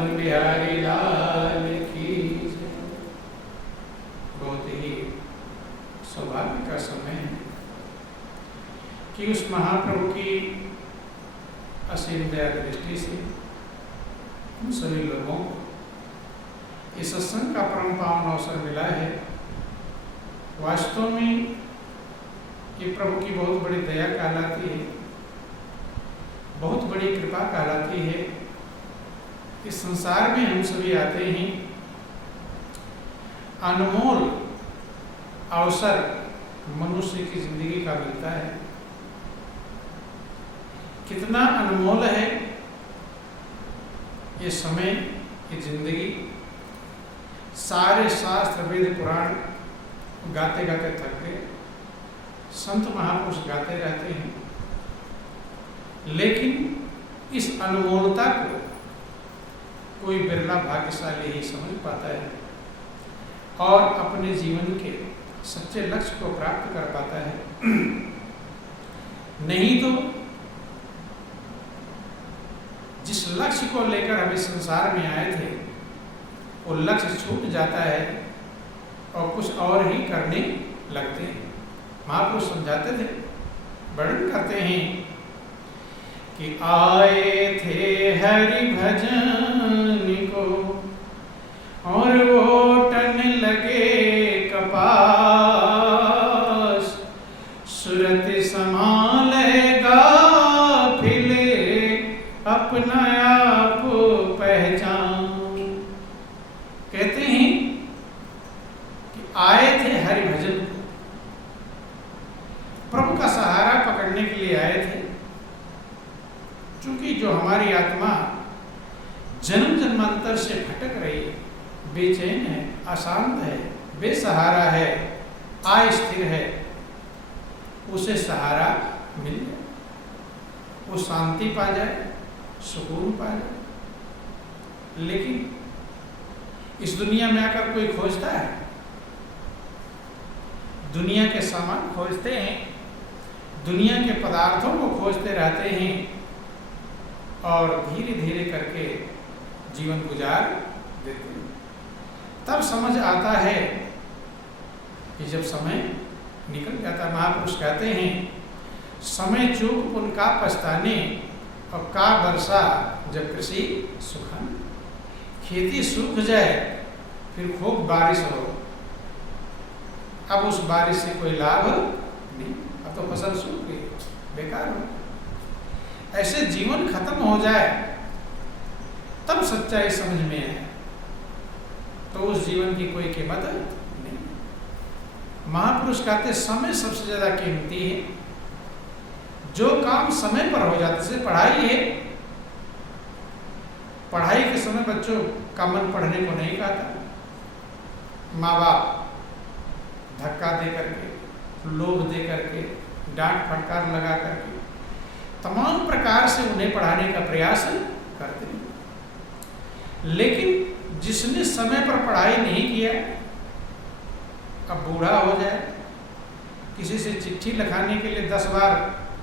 वृंदावन बिहारी लाल की जय। बहुत ही सौभाग्य का समय है कि उस महाप्रभु की असीम दया दृष्टि से हम सभी लोगों को इस सत्संग का परम पावन अवसर मिला है। वास्तव में ये प्रभु की बहुत बड़ी दया कहलाती है, बहुत बड़ी कृपा कहलाती है। इस संसार में हम सभी आते हैं, अनमोल अवसर मनुष्य की जिंदगी का मिलता है। कितना अनमोल है ये समय, ये जिंदगी। सारे शास्त्र वेद पुराण गाते गाते थक गए, संत महापुरुष गाते रहते हैं, लेकिन इस अनमोलता को कोई बिरला भाग्यशाली ही समझ पाता है और अपने जीवन के सच्चे लक्ष्य को प्राप्त कर पाता है। नहीं तो जिस लक्ष्य को लेकर हम इस संसार में आए थे वो लक्ष्य छूट जाता है और कुछ और ही करने लगते हैं। महापुरुष समझाते थे, वर्णन करते हैं कि आए थे हरि भजन को और वो टन लगे कपास, सुरत संभालेगा फिले अपना आप पहचान। कहते हैं कि आए थे हरि भजन को, प्रभु का सहारा पकड़ने के लिए आए थे। क्योंकि जो हमारी आत्मा जन्म जन्मांतर से भटक रही है, बेचैन है, अशांत है, बेसहारा है, अस्थिर है, उसे सहारा मिल जाए, वो शांति पा जाए, सुकून पा जाए। लेकिन इस दुनिया में आकर कोई खोजता है? दुनिया के सामान खोजते हैं, दुनिया के पदार्थों को खोजते रहते हैं और धीरे धीरे करके जीवन गुजार देते हैं। तब समझ आता है कि जब समय निकल जाता, महापुरुष कहते हैं समय चूक पुन का पछताने और का वर्षा जब कृषि सुखान। खेती सूख जाए फिर खूब बारिश हो, अब उस बारिश से कोई लाभ नहीं, अब तो फसल सूख गई, बेकार हो। ऐसे जीवन खत्म हो जाए तब सच्चाई समझ में आए, तो उस जीवन की कोई कीमत नहीं। महापुरुष कहते समय सबसे ज्यादा कीमती है। जो काम समय पर हो जाता है, पढ़ाई है, पढ़ाई के समय बच्चों का मन पढ़ने को नहीं कहता। माँ बाप धक्का दे करके, लोभ दे करके, डांट फटकार लगा करके तमाम प्रकार से उन्हें पढ़ाने का प्रयास करते हैं। लेकिन जिसने समय पर पढ़ाई नहीं किया, अब बूढ़ा हो जाए, किसी से चिट्ठी लिखाने के लिए 10 बार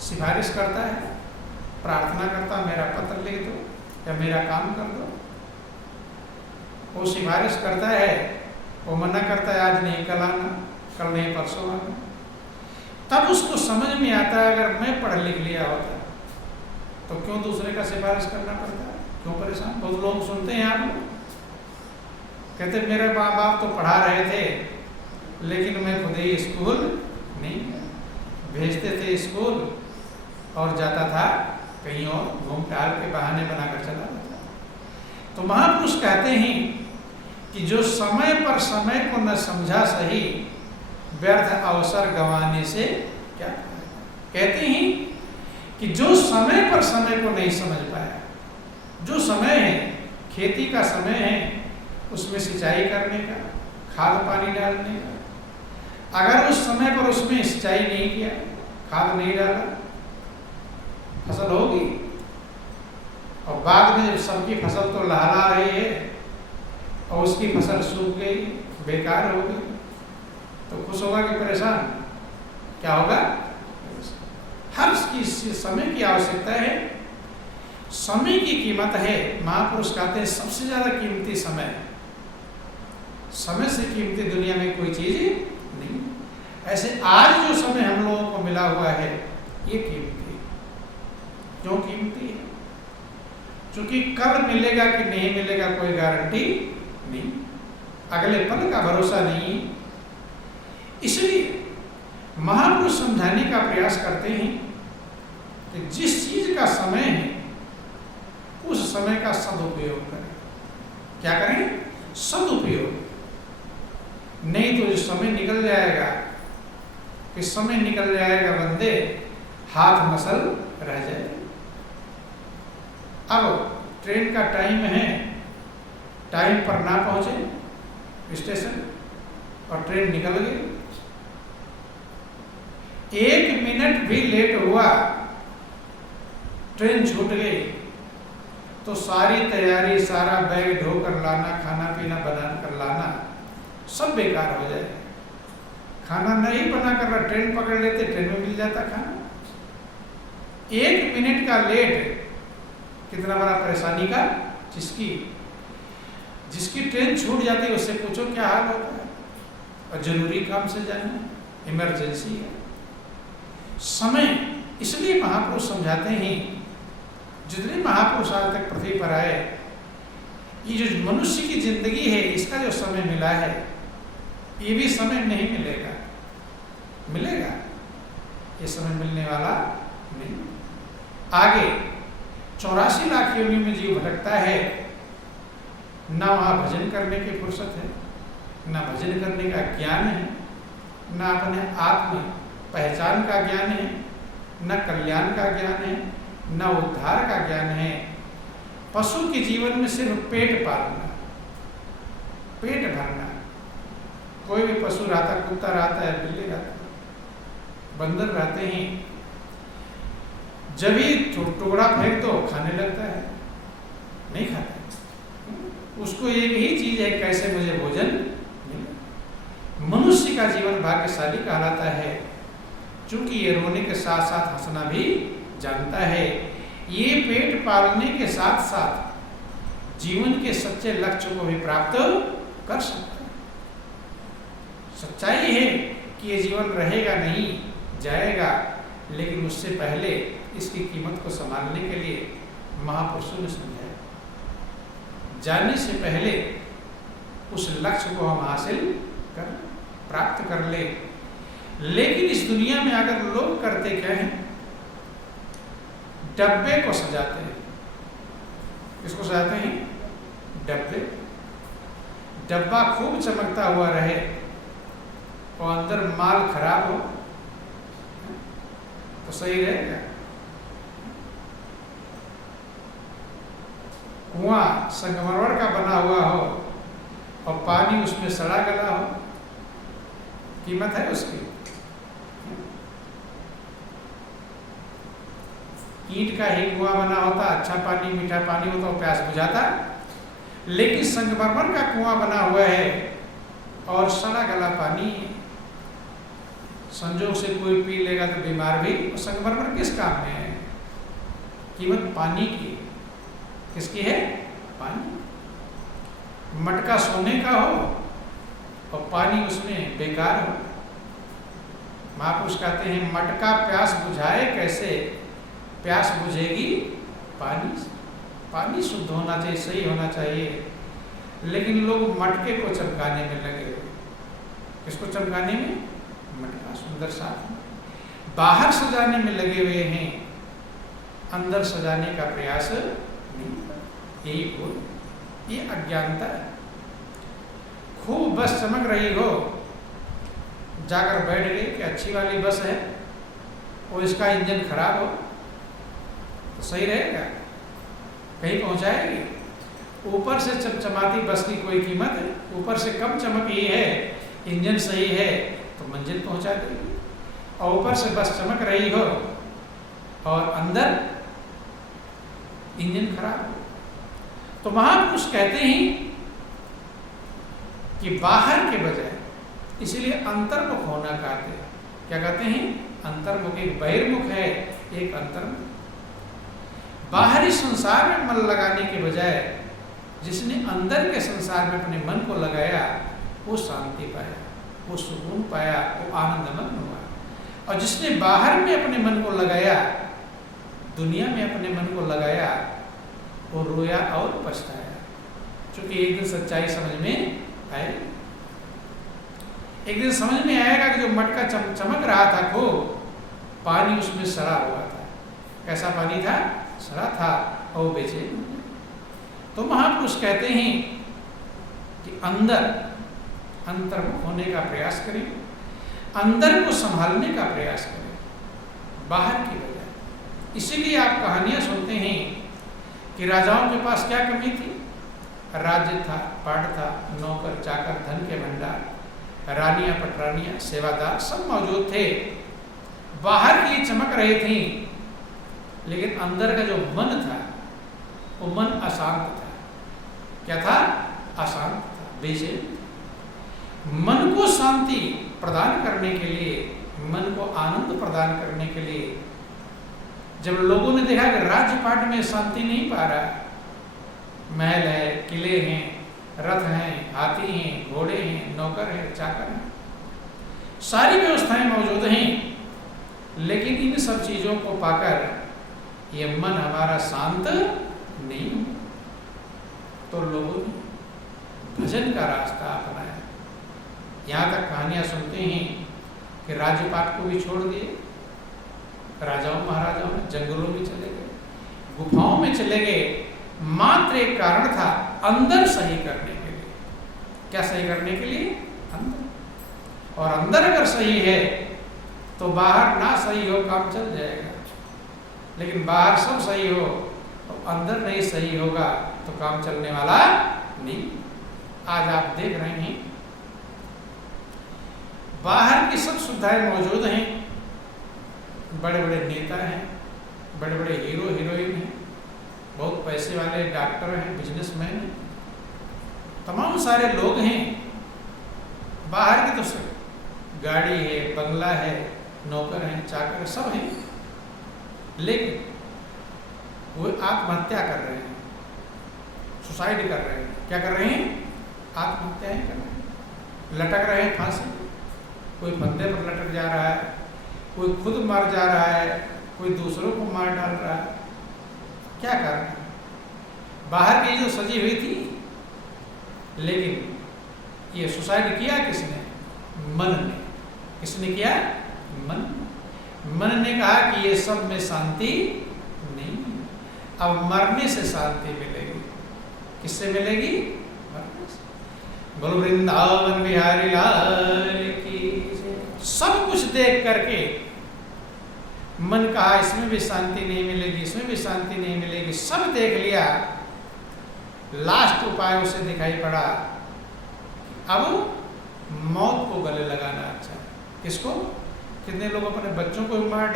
सिफारिश करता है, प्रार्थना करता मेरा पत्र लिख दो या मेरा काम कर दो। वो सिफारिश करता है, वो मना करता है आज नहीं कल आना, कल नहीं परसों आना। तब उसको समझ में आता है अगर मैं पढ़ लिख लिया होता तो क्यों दूसरे का सिफारिश करना पड़ता है, क्यों परेशान। बहुत लोग सुनते हैं आप लोग कहते मेरे माँ बाप तो पढ़ा रहे थे लेकिन मैं खुद ही स्कूल नहीं भेजते थे, स्कूल और जाता था कहीं और, घूम टहल के बहाने बनाकर चला जाता। तो महापुरुष कहते हैं कि जो समय पर समय को न समझा सही, व्यर्थ अवसर गंवाने से क्या। कहते हैं कि जो समय पर समय को नहीं समझ पाया, जो समय है खेती का समय है, उसमें सिंचाई करने का, खाद पानी डालने का, अगर उस समय पर उसमें सिंचाई नहीं किया, खाद नहीं डाला, फसल होगी। और बाद में जब सबकी फसल तो लहरा रही है और उसकी फसल सूख गई, बेकार हो गई, तो खुश होगा कि परेशान? क्या होगा? हर चीज से समय की आवश्यकता है। समय की कीमत है। महापुरुष कहते हैं सबसे ज्यादा कीमती समय। समय से कीमती दुनिया में कोई चीज नहीं। ऐसे आज जो समय हम लोगों को मिला हुआ है ये कीमती है। क्यों कीमती है? क्योंकि कल मिलेगा कि नहीं मिलेगा कोई गारंटी नहीं, अगले पल का भरोसा नहीं। इसलिए महापुरुष समझाने का प्रयास करते हैं कि जिस चीज का समय है उस समय का सदुपयोग करें। क्या करें? सदुपयोग। नहीं तो जो समय निकल जाएगा, कि समय निकल जाएगा बंदे, हाथ मसल रह जाएगा। अब ट्रेन का टाइम है, टाइम पर ना पहुंचे स्टेशन और ट्रेन निकल गई, 1 मिनट भी लेट हुआ, ट्रेन छूट गई, तो सारी तैयारी, सारा बैग ढोकर लाना, खाना पीना बना कर लाना सब बेकार हो जाए। खाना नहीं बना कर ट्रेन पकड़ लेते, ट्रेन में मिल जाता खाना। 1 मिनट का लेट कितना बड़ा परेशानी का। जिसकी ट्रेन छूट जाती है उससे पूछो क्या हाल होता है। और जरूरी काम से जाना, इमरजेंसी है। समय इसलिए महापुरुष समझाते हैं, जितने महापुरुष आज तक पृथ्वी पर आए, ये जो मनुष्य की जिंदगी है इसका जो समय मिला है ये भी समय नहीं मिलेगा। मिलेगा? ये समय मिलने वाला नहीं। आगे 84 लाख योनियों में जीव भटकता है, ना वहाँ भजन करने की फुर्सत है, ना भजन करने का ज्ञान है, ना अपने आत्म पहचान का ज्ञान है, न कल्याण का ज्ञान है, न उद्धार का ज्ञान है। पशु के जीवन में सिर्फ पेट पालना, पेट भरना। कोई भी पशु रहता, कुत्ता रहता है, बिल्ली रहता है, बंदर रहते हैं, जब ही टुकड़ा फेंक दो खाने लगता है, नहीं खाता। उसको एक ही चीज है, कैसे मुझे भोजन मिले। मनुष्य का जीवन भाग्यशाली कहलाता है, क्योंकि ये रोने के साथ साथ हंसना भी जानता है। ये पेट पालने के साथ साथ जीवन के सच्चे लक्ष्य को भी प्राप्त कर सकता है। सच्चाई है कि ये जीवन रहेगा नहीं, जाएगा, लेकिन उससे पहले इसकी कीमत को संभालने के लिए महापुरुषों ने समझाया। जाने से पहले उस लक्ष्य को हम हासिल कर प्राप्त कर ले। लेकिन इस दुनिया में अगर लोग करते क्या हैं, डब्बे को सजाते हैं। किसको सजाते हैं? डब्बे। डब्बा खूब चमकता हुआ रहे और अंदर माल खराब हो तो सही रहेगा। कुआं संगमरमर का बना हुआ हो और पानी उसमें सड़ा गला हो, कीमत है उसकी? ईंट का ही कुआं बना होता, अच्छा पानी, मीठा पानी होता, वो प्यास बुझाता। लेकिन संगमरमर का कुआं बना हुआ है और सड़ा गला पानी, संजोग से कोई पी लेगा तो बीमार भी। संगमरमर किस काम में है? कीमत पानी की। किसकी है? पानी। मटका सोने का हो और पानी उसमें बेकार हो। महापुरुष कहते हैं मटका प्यास बुझाए कैसे? प्यास बुझेगी पानी से। पानी शुद्ध होना चाहिए, सही होना चाहिए, लेकिन लोग मटके को चमकाने में लगे हुए। किसको चमकाने में? मटका सुंदर सा बाहर सजाने में लगे हुए हैं, अंदर सजाने का प्रयास नहीं। यही भूल, ये अज्ञानता है। खूब बस चमक रही हो, जाकर बैठ गए कि अच्छी वाली बस है और इसका इंजन खराब हो तो सही रहेगा? कहीं पहुंचाएगी? ऊपर से चमचमाती बस की कोई कीमत है? ऊपर से कम चमक ही है, इंजन सही है तो मंजिल पहुंचा देगी। और ऊपर से बस चमक रही हो और अंदर इंजन खराब हो। तो महापुरुष कहते हैं कि बाहर के बजाय, इसलिए अंतर्मुख होना कहते हैं। क्या कहते हैं? अंतर्मुख। एक बहिर्मुख है, एक अंतर्मुख। बाहरी संसार में मन लगाने के बजाय जिसने अंदर के संसार में अपने मन को लगाया वो शांति पाया, वो सुकून पाया, वो आनंदमग्न हुआ। और जिसने बाहर में अपने मन को लगाया, दुनिया में अपने मन को लगाया, वो रोया और पछताया। क्योंकि एक दिन सच्चाई समझ में आए, एक दिन समझ में आएगा कि जो मटका चमक रहा था को पानी उसमें सड़ा हुआ था। कैसा पानी था? सड़ा था और वो बेचैन। तो महापुरुष कहते हैं कि अंतर्मुख होने का प्रयास करें, अंदर को संभालने का प्रयास करें, बाहर की बजाय। इसीलिए आप कहानियां सुनते हैं कि राजाओं के पास क्या कमी थी? राज्य था, पाठ था, नौकर चाकर, धन के भंडार, रानियां पटरानियां, सेवादार सब मौजूद थे। बाहर की चमक रही थी, लेकिन अंदर का जो मन था वो मन अशांत था। क्या था? अशांत था, बेचैन। मन को शांति प्रदान करने के लिए, मन को आनंद प्रदान करने के लिए जब लोगों ने देखा कि राज्यपाट में शांति नहीं पा रहा, महल है, किले हैं, रथ हैं, हाथी हैं, घोड़े हैं, नौकर हैं, चाकर हैं, सारी व्यवस्थाएं मौजूद हैं, लेकिन इन सब चीजों को पाकर ये मन हमारा शांत नहीं, तो लोगों ने भजन का रास्ता अपनाया। यहाँ तक कहानियां सुनते हैं कि राज्यपाट को भी छोड़ दिए, राजाओं महाराजाओं ने जंगलों में चले गए, गुफाओं में चले गए। मात्र एक कारण था, अंदर सही करने के लिए। क्या सही करने के लिए? अंदर। और अंदर अगर सही है तो बाहर ना सही हो काम चल जाएगा, लेकिन बाहर सब सही हो तो अंदर नहीं सही होगा तो काम चलने वाला नहीं। आज आप देख रहे हैं बाहर की सब सुविधाएं मौजूद हैं, बड़े बड़े नेता हैं, बड़े बड़े हीरो हीरोइन हैं, बहुत पैसे वाले डॉक्टर हैं, बिजनेसमैन हैं, तमाम सारे लोग हैं। बाहर की तो सब गाड़ी है, बंगला है, नौकर हैं, चाकर सब हैं, लेकिन वो आत्महत्या कर रहे हैं, सुसाइड कर रहे हैं। क्या कर रहे हैं? आत्महत्याएं कर रहे हैं, लटक रहे हैं फांसी। कोई फंदे पर लटक जा रहा है, कोई खुद मर जा रहा है, कोई दूसरों को मार डाल रहा है। क्या कारण है? बाहर की जो सजी हुई थी, लेकिन ये सुसाइड किया किसने? मन ने। किसने किया? मन। मन ने कहा कि ये सब में शांति नहीं, अब मरने से शांति मिलेगी। किससे मिलेगी? मरने से। बोलो वृंदावन बिहारी लाल की। सब कुछ देख करके मन कहा इसमें भी शांति नहीं मिलेगी, इसमें भी शांति नहीं मिलेगी, सब देख लिया। लास्ट उपाय उसे दिखाई पड़ा, अब मौत को गले लगाना अच्छा है। किसको? कितने लोग अपने बच्चों को मार